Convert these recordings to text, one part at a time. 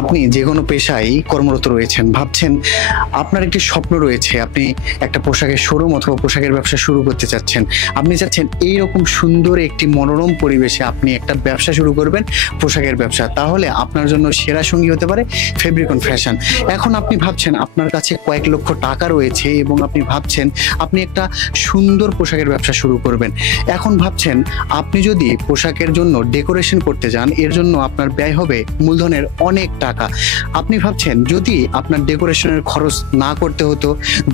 আপনি যে কোনো পেশায় কর্মরত রয়েছেন, ভাবছেন আপনার একটি স্বপ্ন রয়েছে, আপনি একটা পোশাকের শোরুম অথবা পোশাকের ব্যবসা শুরু করতে চাচ্ছেন। আপনি চাচ্ছেন এইরকম সুন্দর একটি মনোরম পরিবেশে আপনি একটা ব্যবসা শুরু করবেন, পোশাকের ব্যবসা। তাহলে আপনার জন্য সেরা সঙ্গী হতে পারে ফেব্রিকন ফ্যাশন। এখন আপনি ভাবছেন আপনার কাছে কয়েক লক্ষ টাকা রয়েছে এবং আপনি ভাবছেন আপনি একটা সুন্দর পোশাকের ব্যবসা শুরু করবেন। এখন ভাবছেন আপনি যদি পোশাকের জন্য ডেকোরেশন করতে যান, এর জন্য আপনার ব্যয় হবে মূলধনের অনেক টাকা। আপনি ভাবছেন যদি আপনার ডেকোরেশনের খরচ না করতে হতো,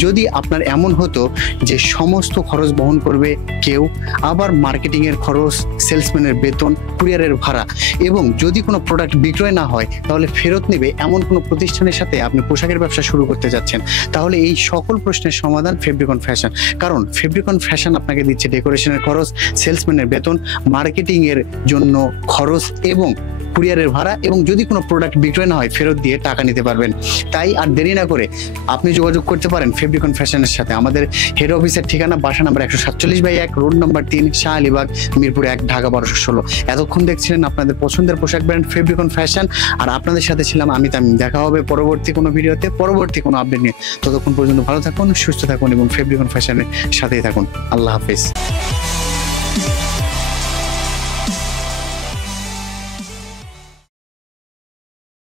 যদি আপনার এমন হতো যে সমস্ত খরচ বহন করবে কেউ, আবার মার্কেটিংয়ের খরচ, সেলসম্যানের বেতন, কুরিয়ারের ভাড়া, এবং যদি কোনো প্রোডাক্ট বিক্রয় না হয় তাহলে ফেরত নেবে, এমন কোনো প্রতিষ্ঠানের সাথে আপনি পোশাকের ব্যবসা শুরু করতে যাচ্ছেন, তাহলে এই সকল প্রশ্নের সমাধান ফেব্রিকন ফ্যাশন। কারণ ফেব্রিকন ফ্যাশন আপনাকে দিচ্ছে ডেকোরেশনের খরচ, সেলসম্যানের বেতন, মার্কেটিংয়ের জন্য খরচ এবং কুরিয়ারের ভাড়া, এবং যদি কোনো প্রোডাক্ট বিক্রয় না হয় ফেরত দিয়ে টাকা নিতে পারবেন। তাই আর দেরি না করে আপনি যোগাযোগ করতে পারেন ফেব্রিকন ফ্যাশনের সাথে। আমাদের হেড অফিসের ঠিকানা বাসা number 147/1, road number 3, Shah Alibag, Mirpur 1, Dhaka 1216। এতক্ষণ দেখছিলেন আপনাদের পছন্দের পোশাক ব্র্যান্ড ফেব্রিকন ফ্যাশন, আর আপনাদের সাথে ছিলাম আমি তামিম। দেখা হবে পরবর্তী কোনো ভিডিওতে, পরবর্তী কোনো আপডেট নিয়ে। ততক্ষণ পর্যন্ত ভালো থাকুন, সুস্থ থাকুন এবং ফেব্রিকন ফ্যাশনের সাথেই থাকুন। আল্লাহ হাফিজ।